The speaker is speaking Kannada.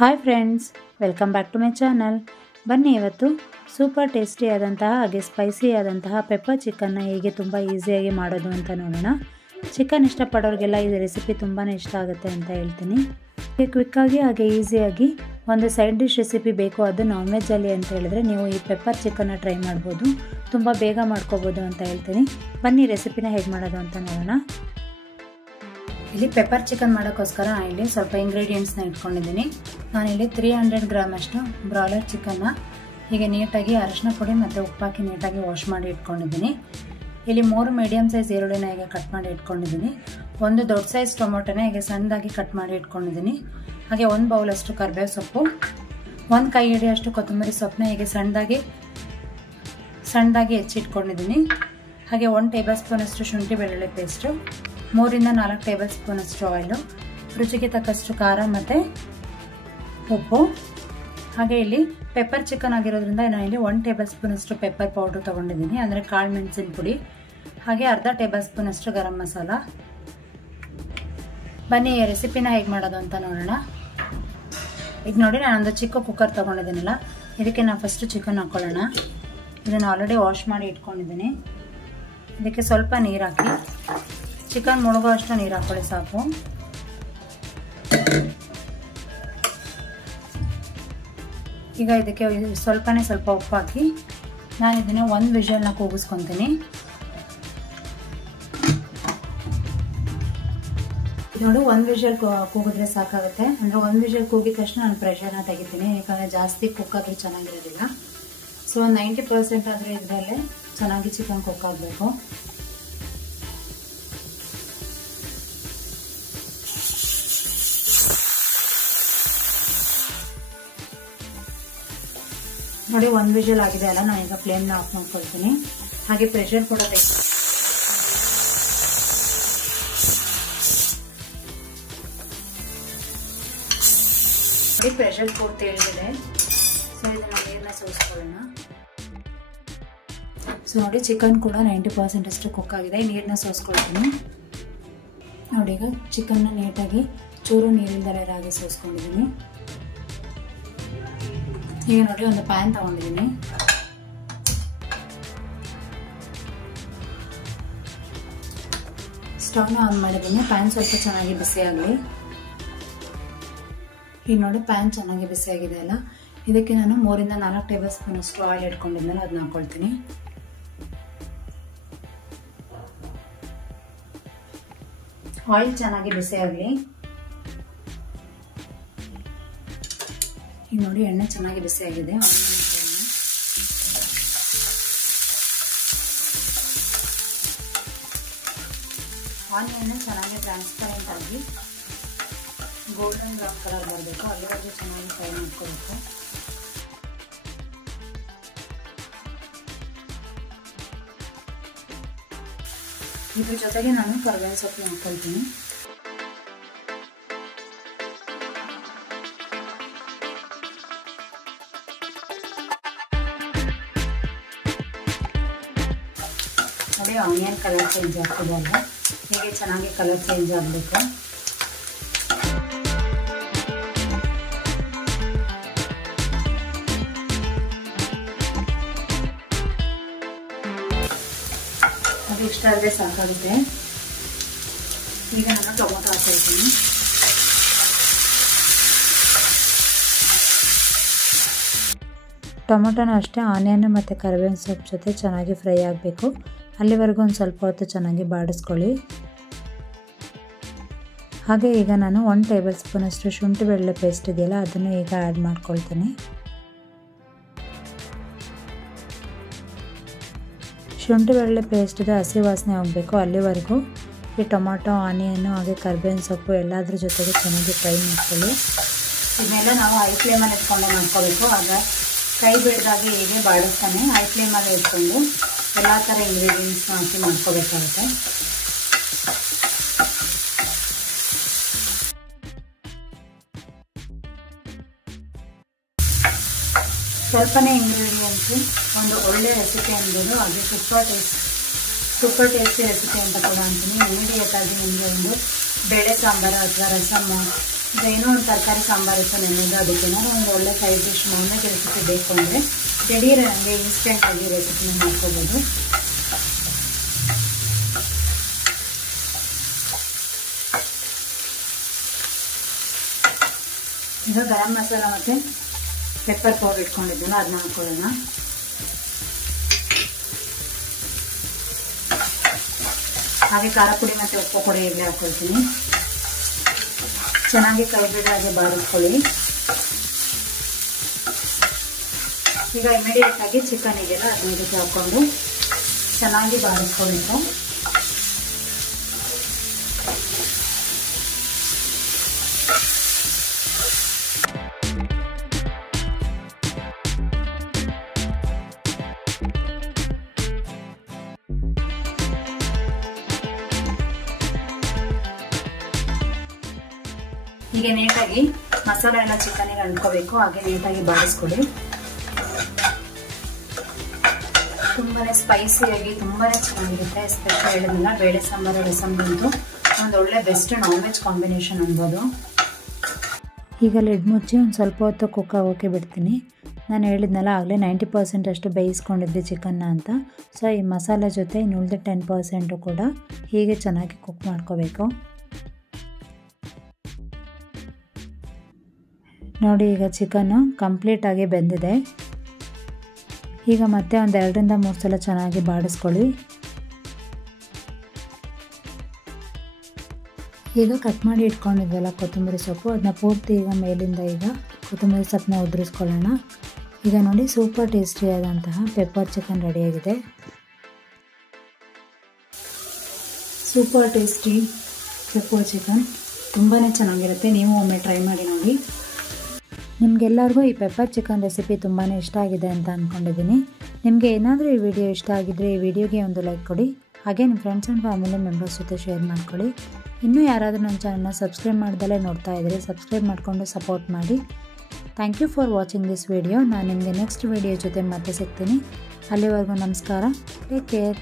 Hi friends, welcome back to my channel. ಬನ್ನಿ ಇವತ್ತು ಸೂಪರ್ ಟೇಸ್ಟಿ ಆದಂತಹ ಹಾಗೆ ಸ್ಪೈಸಿ ಆದಂತಹ ಪೆಪ್ಪರ್ ಚಿಕನ್ನ ಹೇಗೆ ತುಂಬ ಈಸಿಯಾಗಿ ಮಾಡೋದು ಅಂತ ನೋಡೋಣ. ಚಿಕನ್ ಇಷ್ಟಪಡೋರಿಗೆಲ್ಲ ಈ ರೆಸಿಪಿ ತುಂಬಾ ಇಷ್ಟ ಆಗುತ್ತೆ ಅಂತ ಹೇಳ್ತೀನಿ. ಕ್ವಿಕ್ಕಾಗಿ ಹಾಗೆ ಈಸಿಯಾಗಿ ಒಂದು ಸೈಡ್ ಡಿಶ್ ರೆಸಿಪಿ ಬೇಕು, ಅದು ನಾನ್ ವೆಜ್ಜಲ್ಲಿ ಅಂತ ಹೇಳಿದ್ರೆ ನೀವು ಈ ಪೆಪ್ಪರ್ ಚಿಕನ್ನ ಟ್ರೈ ಮಾಡ್ಬೋದು, ತುಂಬ ಬೇಗ ಮಾಡ್ಕೋಬೋದು ಅಂತ ಹೇಳ್ತೀನಿ. ಬನ್ನಿ ರೆಸಿಪಿನ ಹೇಗೆ ಮಾಡೋದು ಅಂತ ನೋಡೋಣ. ಇಲ್ಲಿ ಪೆಪ್ಪರ್ ಚಿಕನ್ ಮಾಡೋಕ್ಕೋಸ್ಕರ ಇಲ್ಲಿ ಸ್ವಲ್ಪ ಇಂಗ್ರೀಡಿಯೆಂಟ್ಸ್ನ ಇಟ್ಕೊಂಡಿದ್ದೀನಿ. ನಾನಿಲ್ಲಿ 300 ಗ್ರಾಮ್ ಅಷ್ಟು ಬ್ರಾಯ್ಲರ್ ಚಿಕನ್ನ ಹೀಗೆ ನೀಟಾಗಿ ಅರಿಶಿನ ಪುಡಿ ಮತ್ತು ಉಪ್ಪಾಕಿ ನೀಟಾಗಿ ವಾಶ್ ಮಾಡಿ ಇಟ್ಕೊಂಡಿದ್ದೀನಿ. ಇಲ್ಲಿ 3 ಮೀಡಿಯಮ್ ಸೈಜ್ ಈರುಳ್ಳಿನ ಹೀಗೆ ಕಟ್ ಮಾಡಿ ಇಟ್ಕೊಂಡಿದ್ದೀನಿ. ಒಂದು ದೊಡ್ಡ ಸೈಜ್ ಟೊಮೊಟೊನ ಹೀಗೆ ಸಣ್ಣದಾಗಿ ಕಟ್ ಮಾಡಿ ಇಟ್ಕೊಂಡಿದ್ದೀನಿ. ಹಾಗೆ 1 ಬೌಲಷ್ಟು ಕರಿಬೇವು ಸೊಪ್ಪು, 1 ಕೈ ಹಿಡಿಯಷ್ಟು ಕೊತ್ತಂಬರಿ ಸೊಪ್ಪನ್ನ ಹೀಗೆ ಸಣ್ಣದಾಗಿ ಹೆಚ್ಚಿಟ್ಕೊಂಡಿದ್ದೀನಿ. ಹಾಗೆ 1 ಟೇಬಲ್ ಸ್ಪೂನ್ ಅಷ್ಟು ಶುಂಠಿ ಬೆಳ್ಳುಳ್ಳಿ ಪೇಸ್ಟು, 3 ರಿಂದ 4 ಟೇಬಲ್ ಸ್ಪೂನ್ ಅಷ್ಟು ಆಯಿಲು, ರುಚಿಗೆ ತಕ್ಕಷ್ಟು ಖಾರ ಮತ್ತು ಉಪ್ಪು. ಹಾಗೆ ಇಲ್ಲಿ ಪೆಪ್ಪರ್ ಚಿಕನ್ ಆಗಿರೋದ್ರಿಂದ ನಾನು ಇಲ್ಲಿ 1 ಟೇಬಲ್ ಸ್ಪೂನ್ ಅಷ್ಟು ಪೆಪ್ಪರ್ ಪೌಡ್ರ್ ತೊಗೊಂಡಿದ್ದೀನಿ, ಅಂದರೆ ಕಾಳು ಮೆಣಸಿನ ಪುಡಿ. ಹಾಗೆ ಅರ್ಧ ಟೇಬಲ್ ಸ್ಪೂನ್ ಅಷ್ಟು ಗರಂ ಮಸಾಲ. ಬನ್ನಿ ಈ ರೆಸಿಪಿನ ಹೇಗೆ ಮಾಡೋದು ಅಂತ ನೋಡೋಣ. ಈಗ ನೋಡಿ, ನಾನೊಂದು ಚಿಕ್ಕ ಕುಕ್ಕರ್ ತೊಗೊಂಡಿದ್ದೀನಲ್ಲ, ಇದಕ್ಕೆ ನಾನು ಫಸ್ಟು ಚಿಕನ್ ಹಾಕ್ಕೊಳ್ಳೋಣ. ಇದನ್ನು ಆಲ್ರೆಡಿ ವಾಶ್ ಮಾಡಿ ಇಟ್ಕೊಂಡಿದ್ದೀನಿ. ಇದಕ್ಕೆ ಸ್ವಲ್ಪ ನೀರು ಹಾಕಿ, ಚಿಕನ್ ಮುಳುಗೋ ಅಷ್ಟು ನೀರು ಹಾಕೊಳ್ಳಿ ಸಾಕು. ಈಗ ಇದಕ್ಕೆ ಸ್ವಲ್ಪ ಉಪ್ಪು ಹಾಕಿ ನಾನು ಇದನ್ನು 1 ವಿಷಲ್ನ ಕೂಗಿಸ್ಕೊತೀನಿ. ನೋಡಿ, 1 ವಿಷಲ್ ಕೂಗಿದ್ರೆ ಸಾಕಾಗುತ್ತೆ. ಅಂದರೆ 1 ವಿಷಲ್ ಕೂಗಿದ ತಕ್ಷಣ ನಾನು ಪ್ರೆಷರ್ನ ತೆಗಿತೀನಿ, ಯಾಕಂದರೆ ಜಾಸ್ತಿ ಕುಕ್ ಆದರೂ ಚೆನ್ನಾಗಿರೋದಿಲ್ಲ. ಸೊ 90% ಆದರೆ ಇದರಲ್ಲೇ ಚೆನ್ನಾಗಿ ಚಿಕನ್ ಕುಕ್ ಆಗಬೇಕು. ನೋಡಿ, 1 ವಿಷಲ್ ಆಗಿದೆ ಅಲ್ಲ, ನಾನೀಗ ಫ್ಲೇಮ್ನ ಆಫ್ ಮಾಡ್ಕೊಳ್ತೀನಿ. ಹಾಗೆ ಪ್ರೆಷರ್ ಕೂಡ ನೋಡಿ, ಪ್ರೆಷರ್ ಪೂರ್ತಿ ಇಳಿದಿದೆ. ಸೊ ಇದನ್ನ ನೀರನ್ನ ಸೋಸ್ಕೊಳ್ಳೋಣ. ಸೊ ನೋಡಿ, ಚಿಕನ್ ಕೂಡ 90% ಅಷ್ಟು ಕುಕ್ ಆಗಿದೆ. ನೀರನ್ನ ಸೋಸ್ಕೊಳ್ತೀನಿ. ನೋಡಿ, ಈಗ ಚಿಕನ್ನ ನೀಟಾಗಿ ಚೂರು ನೀರಿಲ್ದಲೇ ರಾಗಿ ಸೋಸ್ಕೊಂಡಿದ್ದೀನಿ. ಈಗ ನೋಡಿ, ಒಂದು ಪ್ಯಾನ್ ತಗೊಂಡಿದ್ದೀನಿ. ಸ್ಟವ್ನ ಆನ್ ಮಾಡಿದ್ದೀನಿ. ಪ್ಯಾನ್ ಸ್ವಲ್ಪ ಚೆನ್ನಾಗಿ ಬಿಸಿ ಆಗಲಿ. ಈಗ ನೋಡಿ, ಪ್ಯಾನ್ ಚೆನ್ನಾಗಿ ಬಿಸಿ ಆಗಿದೆ ಅಲ್ಲ, ಇದಕ್ಕೆ ನಾನು 3 ರಿಂದ 4 ಟೇಬಲ್ ಸ್ಪೂನ್ ಅಷ್ಟು ಆಯಿಲ್ ಇಟ್ಕೊಂಡಿದ್ನಲ್ಲ, ಅದನ್ನ ಹಾಕೊಳ್ತೀನಿ. ಆಯಿಲ್ ಚೆನ್ನಾಗಿ ಬಿಸಿ ಆಗಲಿ. ಈಗ ನೋಡಿ, ಎಣ್ಣೆ ಚೆನ್ನಾಗಿ ಬಿಸಿ ಆಗಿದೆ. ಆನಿಯನ್ ಚೆನ್ನಾಗಿ ಟ್ರಾನ್ಸ್ಪರೆಂಟ್ ಆಗಿ ಗೋಲ್ಡನ್ ಬ್ರೌನ್ ಕಲರ್ ಬರಬೇಕು, ಅಲ್ಲಿವರೆಗೂ ಚೆನ್ನಾಗಿ ಫ್ರೈ ಮಾಡ್ಕೋಬೇಕು. ಇದ್ರ ಜೊತೆಗೆ ನಾನು ಕರಿಬೇವು ಸೊಪ್ಪು ಹಾಕೊಳ್ತೀನಿ. ನೋಡಿ, ಆನಿಯನ್ ಕಲರ್ ಚೇಂಜ್ ಆಗ್ತಿದೆ ಅಲ್ಲ, ಹೀಗೆ ಚೆನ್ನಾಗಿ ಕಲರ್ ಚೇಂಜ್ ಆಗಬೇಕು. ಅದು ಇಷ್ಟ ಆದರೆ ಸಾಕಾಗುತ್ತೆ. ಈಗ ನಾನು ಟೊಮೊಟೊ ಹಾಕ್ಕೊಳ್ತೀನಿ. ಟೊಮೊಟೊನ ಅಷ್ಟೇ ಆನಿಯನ್ ಮತ್ತು ಕರಿಬೇವಿನ ಸೊಪ್ಪು ಜೊತೆ ಚೆನ್ನಾಗಿ ಫ್ರೈ ಆಗಬೇಕು. ಅಲ್ಲಿವರೆಗೂ ಒಂದು ಸ್ವಲ್ಪ ಹೊತ್ತು ಚೆನ್ನಾಗಿ ಬಾಡಿಸ್ಕೊಳ್ಳಿ. ಹಾಗೆ ಈಗ ನಾನು 1 ಟೇಬಲ್ ಸ್ಪೂನ್ ಅಷ್ಟು ಶುಂಠಿ ಬೆಳ್ಳುಳ್ಳಿ ಪೇಸ್ಟ್ ಇದೆಯಲ್ಲ, ಅದನ್ನು ಈಗ ಆ್ಯಡ್ ಮಾಡ್ಕೊಳ್ತೀನಿ. ಶುಂಠಿ ಬೆಳ್ಳುಳ್ಳಿ ಪೇಸ್ಟ್ದು ಹಸಿ ವಾಸನೆ ಹೋಗಬೇಕು, ಅಲ್ಲಿವರೆಗೂ ಈ ಟೊಮೊಟೊ, ಆನಿಯನ್ನು ಹಾಗೆ ಕರಿಬೇವಿನ ಸೊಪ್ಪು ಎಲ್ಲದ್ರ ಜೊತೆಗೆ ಚೆನ್ನಾಗಿ ಫ್ರೈ ಮಾಡ್ಕೊಳ್ಳಿ. ಇದನ್ನೆಲ್ಲ ನಾವು ಹೈ ಫ್ಲೇಮಲ್ಲಿ ಇಟ್ಕೊಂಡೆ ಮಾಡ್ಕೋಬೇಕು. ಆಗ ಕೈ ಬಿಡ್ದಾಗೆ ಹೇಗೆ ಬಾಡಿಸ್ತಾನೆ ಹೈ ಫ್ಲೇಮಲ್ಲಿ ಇಟ್ಕೊಂಡು ಎಲ್ಲ ಥರ ಇಂಗ್ರೀಡಿಯೆಂಟ್ಸ್ನ ಹಾಕಿ ಮಾಡ್ಕೋಬೇಕಾಗುತ್ತೆ. ಸ್ವಲ್ಪನೇ ಇಂಗ್ರೀಡಿಯೆಂಟ್ಸು ಒಂದು ಒಳ್ಳೆ ರೆಸಿಪಿ ಅನ್ಬೋದು. ಅದು ಸೂಪರ್ ಟೇಸ್ಟಿ ರೆಸಿಪಿ ಅಂತ ಕೂಡ ಅಂತೀನಿ. ಇಮಿಡಿಯೇಟ್ ಆಗಿ ನಿಮಗೆ ಒಂದು ಬೇಳೆ ಸಾಂಬಾರು ಅಥವಾ ರಸಮ್ ಈಗ ಏನೋ ಒಂದು ತರಕಾರಿ ಸಾಂಬಾರು ಇತ್ತು ನೆನೆದು ಅದಕ್ಕೆ ಒಂದು ಒಳ್ಳೆ side dish non veg recipe ಬೇಕು ಅಂದರೆ ದಿಢೀರ್ ನನಗೆ ಇನ್ಸ್ಟೆಂಟಾಗಿ ರೆಸಿಪಿನ ಮಾಡ್ಕೋಬೋದು. ಈಗ ಗರಂ ಮಸಾಲ ಮತ್ತು ಪೆಪ್ಪರ್ ಪೌಡರ್ ಇಟ್ಕೊಂಡಿದ್ದೀನಲ್ಲ ಅದನ್ನ ಹಾಕೊಳ್ಳೋಣ. ಹಾಗೆ ಖಾರ ಪುಡಿ ಮತ್ತು ಉಪ್ಪು ಕೂಡ ಈಗಲೇ ಹಾಕ್ಕೊಳ್ತೀನಿ. ಚೆನ್ನಾಗಿ ಕೈ ಬಿಡೋ ಹಾಗೆ ಬಾಡಿಸ್ಕೊಳ್ಳಿ. ಈಗ ಇಮಿಡಿಯೇಟ್ ಆಗಿ ಚಿಕನ್ ಇದೆಯಲ್ಲ ಅದನ್ನ ಇದಕ್ಕೆ ಹಾಕ್ಕೊಂಡು ಚೆನ್ನಾಗಿ ಬಾಡಿಸ್ಕೊಳ್ಬೇಕು. ಹೀಗೆ ನೀಟಾಗಿ ಮಸಾಲೆ ಎಲ್ಲ ಚಿಕನ್ನಿಗೆ ಅಂಟ್ಕೋಬೇಕು. ಹಾಗೆ ನೀಟಾಗಿ ಬಾಡಿಸ್ಕೊಳ್ಳಿ. ತುಂಬಾನೇ ಸ್ಪೈಸಿಯಾಗಿ ತುಂಬಾನೇ ಚೆನ್ನಾಗಿರುತ್ತೆ. ಎಸ್ಪೆಷಲಿ ಹೇಳಿದ್ನಲ್ಲ ಬೇಳೆ ಸಾಂಬಾರು ರಸಮ್ದಂತೂ ಒಂದು ಒಳ್ಳೆ ಬೆಸ್ಟ್ ನಾನ್ ವೆಜ್ ಕಾಂಬಿನೇಷನ್ ಅನ್ಬೋದು. ಈಗ ಲಿಡ್ ಮುಚ್ಚಿ ಒಂದು ಸ್ವಲ್ಪ ಹೊತ್ತು ಕುಕ್ ಆಗೋಕ್ಕೆ ಬಿಡ್ತೀನಿ. ನಾನು ಹೇಳಿದ್ನಲ್ಲ ಆಗಲೇ 90% ಅಷ್ಟು ಬೇಯಿಸ್ಕೊಂಡಿದ್ವಿ ಚಿಕನ್ನ ಅಂತ. ಸೊ ಈ ಮಸಾಲೆ ಜೊತೆ ಇನ್ನು ಉಳಿದ 10% ಕೂಡ ಹೀಗೆ ಚೆನ್ನಾಗಿ ಕುಕ್ ಮಾಡ್ಕೋಬೇಕು. ನೋಡಿ ಈಗ ಚಿಕನ್ನು ಕಂಪ್ಲೀಟಾಗಿ ಬೆಂದಿದೆ. ಈಗ ಮತ್ತೆ ಒಂದು 2ರಿಂದ 3 ಸಲ ಚೆನ್ನಾಗಿ ಬಾಡಿಸ್ಕೊಳ್ಳಿ. ಈಗ ಕಟ್ ಮಾಡಿ ಇಟ್ಕೊಂಡಿದ್ವಲ್ಲ ಕೊತ್ತಂಬರಿ ಸೊಪ್ಪು ಅದನ್ನ ಪೂರ್ತಿ ಈಗ ಮೇಲಿಂದ ಈಗ ಕೊತ್ತಂಬರಿ ಸೊಪ್ಪನ್ನ ಉದುರಿಸ್ಕೊಳ್ಳೋಣ. ಈಗ ನೋಡಿ ಸೂಪರ್ ಟೇಸ್ಟಿಯಾದಂತಹ ಪೆಪ್ಪರ್ ಚಿಕನ್ ರೆಡಿಯಾಗಿದೆ. ಸೂಪರ್ ಟೇಸ್ಟಿ ಪೆಪ್ಪರ್ ಚಿಕನ್ ತುಂಬಾ ಚೆನ್ನಾಗಿರುತ್ತೆ. ನೀವು ಒಮ್ಮೆ ಟ್ರೈ ಮಾಡಿ ನೋಡಿ. ನಿಮಗೆಲ್ಲರಿಗೂ ಈ ಪೆಪ್ಪರ್ ಚಿಕನ್ ರೆಸಿಪಿ ತುಂಬಾ ಇಷ್ಟ ಆಗಿದೆ ಅಂತ ಅಂದ್ಕೊಂಡಿದ್ದೀನಿ. ನಿಮಗೆ ಏನಾದರೂ ಈ ವಿಡಿಯೋ ಇಷ್ಟ ಆಗಿದ್ದರೆ ಈ ವಿಡಿಯೋಗೆ ಒಂದು ಲೈಕ್ ಕೊಡಿ. ಹಾಗೆ ನಿಮ್ಮ ಫ್ರೆಂಡ್ಸ್ ಆ್ಯಂಡ್ ಫ್ಯಾಮಿಲಿ ಮೆಂಬರ್ಸ್ ಜೊತೆ ಶೇರ್ ಮಾಡ್ಕೊಳ್ಳಿ. ಇನ್ನೂ ಯಾರಾದರೂ ನನ್ನ ಚಾನಲ್ನ ಸಬ್ಸ್ಕ್ರೈಬ್ ಮಾಡ್ದಲೇ ನೋಡ್ತಾ ಇದ್ದರೆ ಸಬ್ಸ್ಕ್ರೈಬ್ ಮಾಡಿಕೊಂಡು ಸಪೋರ್ಟ್ ಮಾಡಿ. Thank you for watching this video. ನಾನು ನಿಮಗೆ ನೆಕ್ಸ್ಟ್ ವಿಡಿಯೋ ಜೊತೆ ಮತ್ತೆ ಸಿಗ್ತೀನಿ. ಅಲ್ಲಿವರೆಗೂ ನಮಸ್ಕಾರ. Take care.